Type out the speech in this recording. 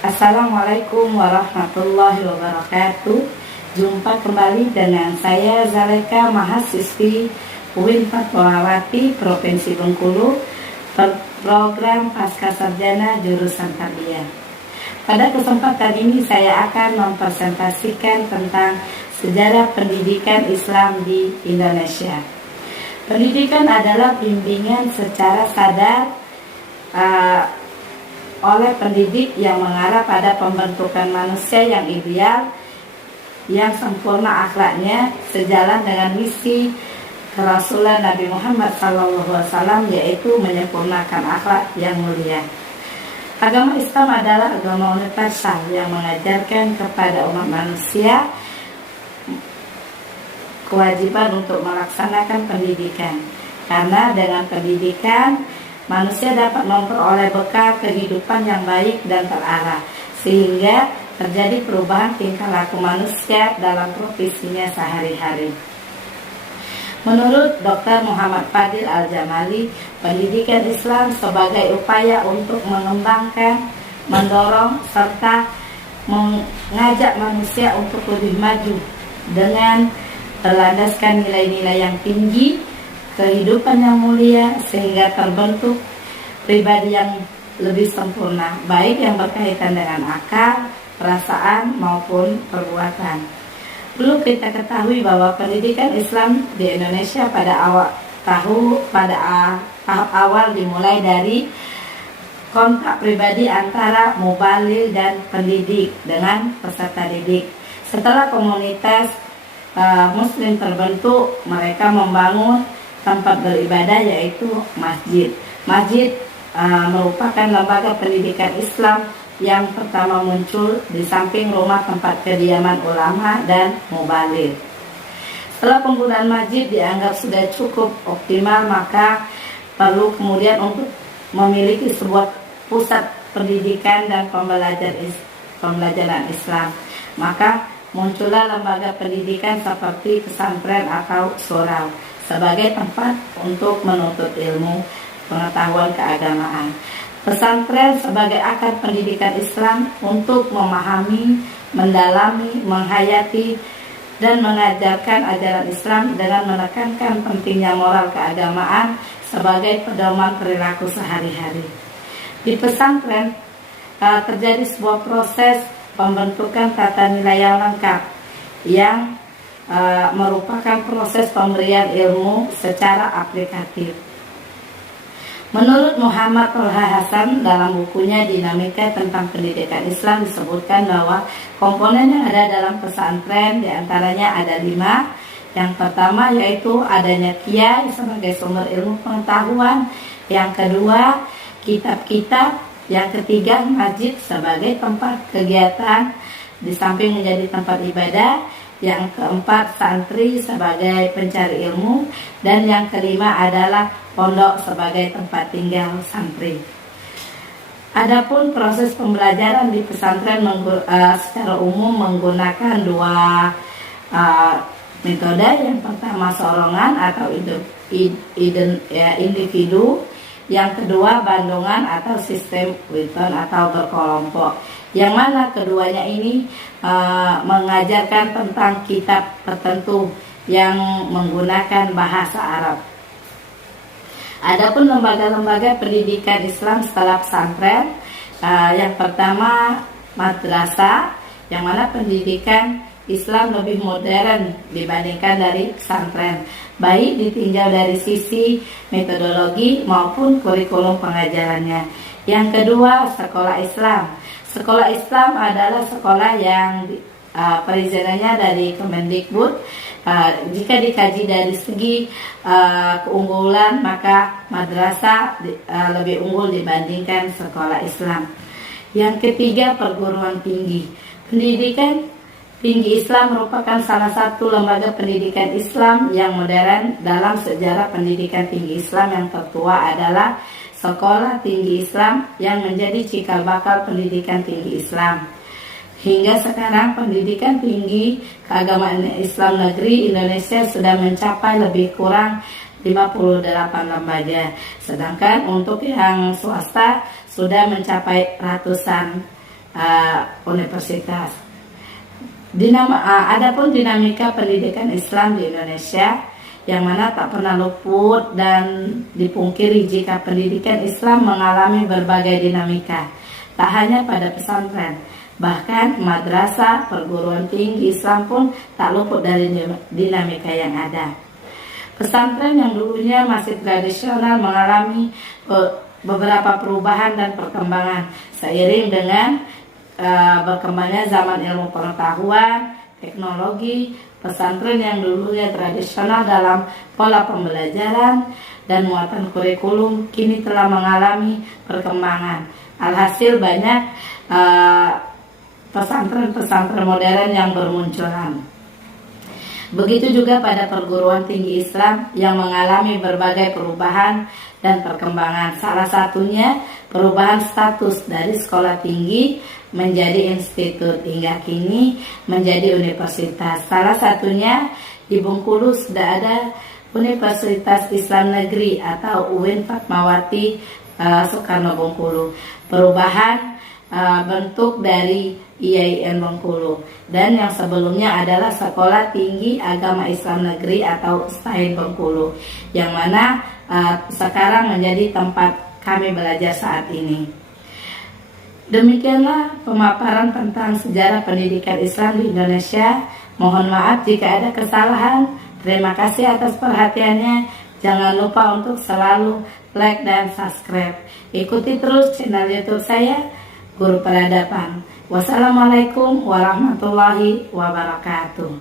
Assalamualaikum warahmatullahi wabarakatuh. Jumpa kembali dengan saya Zaleka mahasiswi UIN Fatmawati Provinsi Bengkulu, program Pasca Sarjana jurusan Tarbiyah. Pada kesempatan ini saya akan mempresentasikan tentang sejarah pendidikan Islam di Indonesia. Pendidikan adalah bimbingan secara sadar oleh pendidik yang mengarah pada pembentukan manusia yang ideal, yang sempurna akhlaknya, sejalan dengan misi kerasulan Nabi Muhammad SAW, yaitu menyempurnakan akhlak yang mulia. Agama Islam adalah agama universal yang mengajarkan kepada umat manusia kewajiban untuk melaksanakan pendidikan, karena dengan pendidikan manusia dapat memperoleh bekal kehidupan yang baik dan terarah, sehingga terjadi perubahan tingkah laku manusia dalam profesinya sehari-hari. Menurut Dr. Muhammad Fadil Al-Jamali, pendidikan Islam sebagai upaya untuk mengembangkan, mendorong, serta mengajak manusia untuk lebih maju dengan berlandaskan nilai-nilai yang tinggi, kehidupan yang mulia, sehingga terbentuk pribadi yang lebih sempurna, baik yang berkaitan dengan akal, perasaan maupun perbuatan. Perlu kita ketahui bahwa pendidikan Islam di Indonesia pada tahap awal dimulai dari kontak pribadi antara mubaligh dan pendidik dengan peserta didik. Setelah komunitas Muslim terbentuk, mereka membangun tempat beribadah, yaitu masjid. Masjid merupakan lembaga pendidikan Islam yang pertama muncul di samping rumah tempat kediaman ulama dan mubaligh. Setelah penggunaan masjid dianggap sudah cukup optimal, maka perlu kemudian untuk memiliki sebuah pusat pendidikan dan pembelajaran Islam. Maka muncullah lembaga pendidikan seperti pesantren atau surau sebagai tempat untuk menuntut ilmu pengetahuan keagamaan. Pesantren sebagai akar pendidikan Islam untuk memahami, mendalami, menghayati, dan mengajarkan ajaran Islam dengan menekankan pentingnya moral keagamaan sebagai pedoman perilaku sehari-hari. Di pesantren terjadi sebuah proses pembentukan tata nilai yang lengkap, yang merupakan proses pemberian ilmu secara aplikatif. Menurut Muhammad Tolha Hasan dalam bukunya Dinamika tentang Pendidikan Islam disebutkan bahwa komponen yang ada dalam pesantren diantaranya ada 5. Yang pertama yaitu adanya kiai sebagai sumber ilmu pengetahuan. Yang kedua, kitab-kitab. Yang ketiga, masjid sebagai tempat kegiatan di samping menjadi tempat ibadah. Yang keempat, santri sebagai pencari ilmu. Dan yang kelima adalah pondok sebagai tempat tinggal santri. Adapun proses pembelajaran di pesantren secara umum menggunakan 2 metode. Yang pertama sorongan atau individu. Yang kedua bandongan atau sistem Wheaton atau berkelompok. Yang mana keduanya ini mengajarkan tentang kitab tertentu yang menggunakan bahasa Arab. Adapun lembaga-lembaga pendidikan Islam setelah pesantren, yang pertama madrasah, yang mana pendidikan Islam lebih modern dibandingkan dari pesantren, baik ditinjau dari sisi metodologi maupun kurikulum pengajarannya. Yang kedua, sekolah Islam. Sekolah Islam adalah sekolah yang perizinannya dari Kemendikbud. Jika dikaji dari segi keunggulan, maka madrasah lebih unggul dibandingkan sekolah Islam. Yang ketiga, perguruan tinggi. Pendidikan tinggi Islam merupakan salah satu lembaga pendidikan Islam yang modern. Dalam sejarah pendidikan tinggi Islam yang tertua adalah Sekolah Tinggi Islam yang menjadi cikal bakal pendidikan tinggi Islam. Hingga sekarang pendidikan tinggi keagamaan Islam negeri Indonesia sudah mencapai lebih kurang 58 lembaga. Sedangkan untuk yang swasta sudah mencapai ratusan universitas. Adapun dinamika pendidikan Islam di Indonesia yang mana tak pernah luput dan dipungkiri jika pendidikan Islam mengalami berbagai dinamika, tak hanya pada pesantren, bahkan madrasah, perguruan tinggi Islam pun tak luput dari dinamika yang ada. Pesantren yang dulunya masih tradisional mengalami beberapa perubahan dan perkembangan seiring dengan berkembangnya zaman ilmu pengetahuan, teknologi. Pesantren yang dulunya tradisional dalam pola pembelajaran dan muatan kurikulum kini telah mengalami perkembangan. Alhasil banyak pesantren-pesantren modern yang bermunculan. Begitu juga pada perguruan tinggi Islam yang mengalami berbagai perubahan dan perkembangan. Salah satunya perubahan status dari sekolah tinggi menjadi institut hingga kini menjadi universitas. Salah satunya di Bengkulu sudah ada Universitas Islam Negeri atau UIN Fatmawati Soekarno Bengkulu. Perubahan bentuk dari IAIN Bengkulu, dan yang sebelumnya adalah Sekolah Tinggi Agama Islam Negeri atau STAIN Bengkulu, yang mana sekarang menjadi tempat kami belajar saat ini. Demikianlah pemaparan tentang sejarah pendidikan Islam di Indonesia. Mohon maaf jika ada kesalahan. Terima kasih atas perhatiannya. Jangan lupa untuk selalu like dan subscribe. Ikuti terus channel YouTube saya, Guru Peradaban. Wassalamualaikum warahmatullahi wabarakatuh.